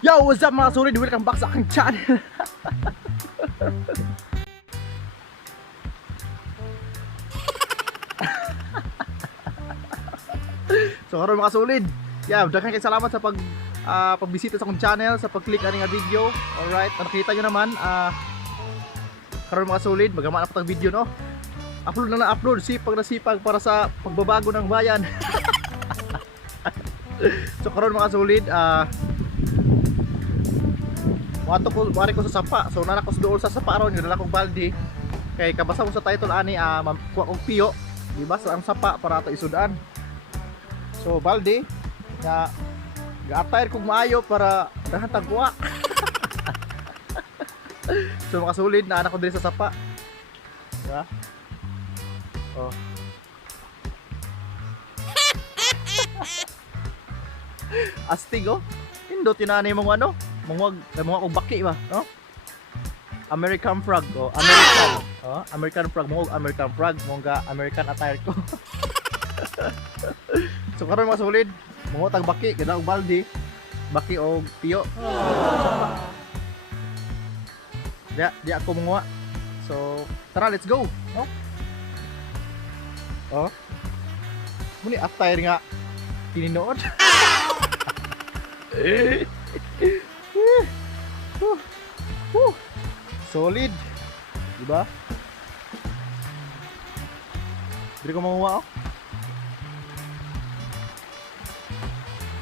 Yo, what's up mga solid? Welcome back sa aking channel. So karon mga solid, daghan kay salamat sa pagbisita sa akong channel, sa pag-click ani nga video. Alright, nakita nyo naman karon mga solid, magama na pa tag video no. Upload na upload, sipag na sipag para sa pagbabago ng bayan. So karon mga solid, mari ko sa sapa. So nana ko dool sa sapa ron, dala kong balde. Kay kabasa mo sa title ani, kuha kong piyo, di ba? Sa ang sapa para ato isudan. So balde nga ga-attire kog maayo para dahan tagwa. So mga solid na anak ko diri sa sapa. Diba? Oh. Astig oh. Indot tinanay mong ano? Mga kong baki ba? No? American frog oh, American. Oh, American frog mo, American frog, mongga American attire ko. So karon mga solid, mga tag baki, kada og balde, baki og piyo. Di ako mga. So tara, let's go, no? Oh. Muni attire nga tininood. Solid, di ba? Dili ko manguha oh.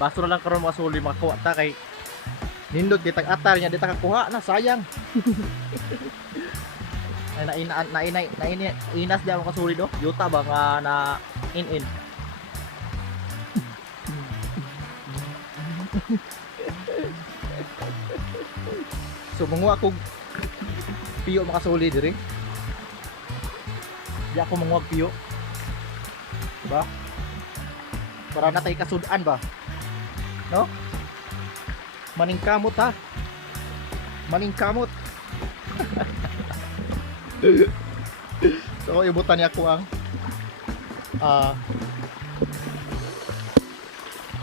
Baso na lang karon mga solid makakuha ta kay nindot kitag atar nya di ta kakuha na sayang. Ay inas di ako kasolid oh. Yuta ba nga na in. So manguha kog piyo mga solid diri. Di ako manguha piyo. Diba? Para natay kasudan ba? No? Maningkamot ha. Maningkamot. So ibutan niya ko ang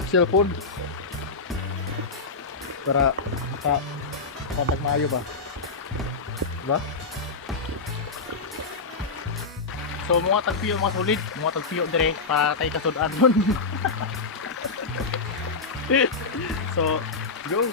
cellphone para patag maayo ba? Diba? So mga tagpiyo mga solid, mga tagpiyo dire para tay kasudan nun. So go.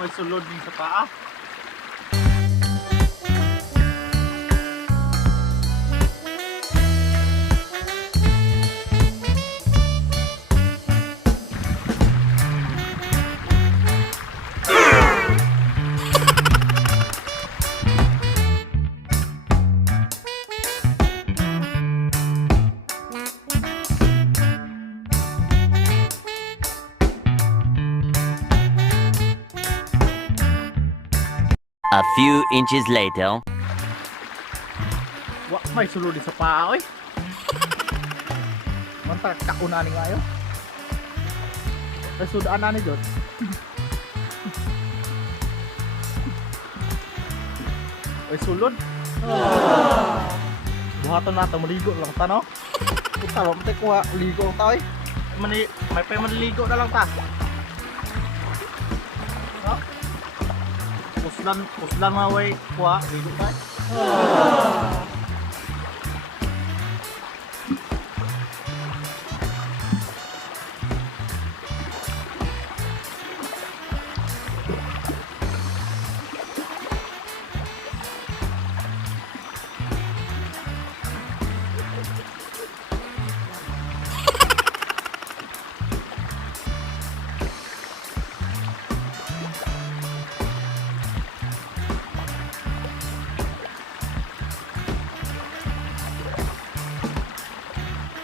May sulod din sa paa. A few inches later. Wa may sulod sa paa oy. Mantag kauna ni ngayo. Ay sudaan na ni Jod. Ay sulod. Buhaton nato maligo lang ta no. Puta lo mate kuha ligo lang ta oy. May pa manligo na lang ta. No? Puslan nga way kuha ligo ta.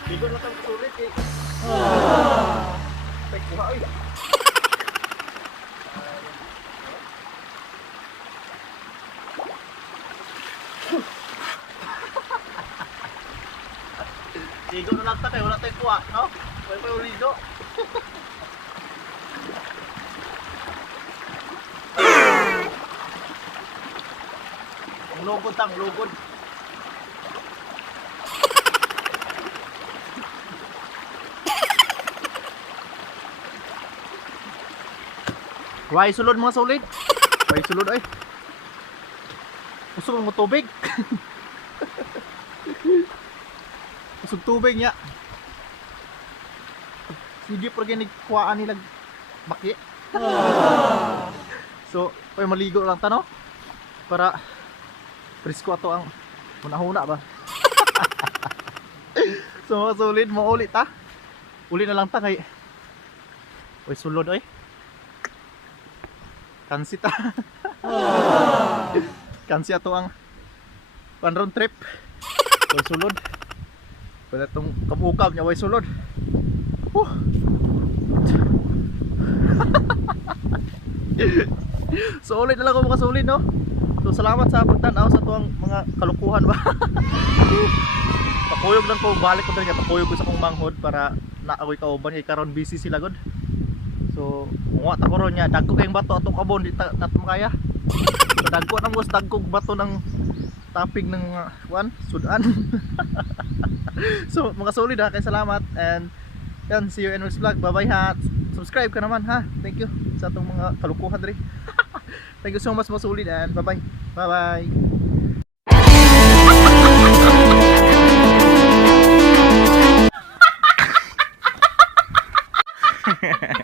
Ligo na tang sulit eh. Tay kuha oy. Ligo na lang ta kay wala tay kuha, no? Way pa ligo. Lugod tang lugod. Why sulod mga solid? Why sulod ay? Usog mo tubig. Usog tubig niya. Sige pa ginig kuhaan nila baki. So, ay maligo lang ta no? Para presko ato ang hunahuna ba? So mga solid mo ulit ta. Uli na lang ta kay oy sulod oy. Kansi ta. Kansi ato ang one round trip. Way sulod. Pala tong kabukab niya way sulod. So ulit na lang ako mga solid no. So salamat sa pagtanaw sa tuwang mga kalukuhan ba. Pakuyog lang ko balik ko diri nga pakuyog ko sa kong manghod para na ako'y kauban kay karon busy sila god. So, muwa ta ko ron niya, dagko kayong bato atong kabon, di nato makaya. So, dagko na mo, dagkog bato ng topping ng sudan. So, mga solid ha, kaya salamat. And, yan, see you in next vlog. Bye bye ha. Subscribe ka naman ha. Thank you sa atong mga kalukuhan diri. Thank you so much mga solid and bye bye. Bye bye.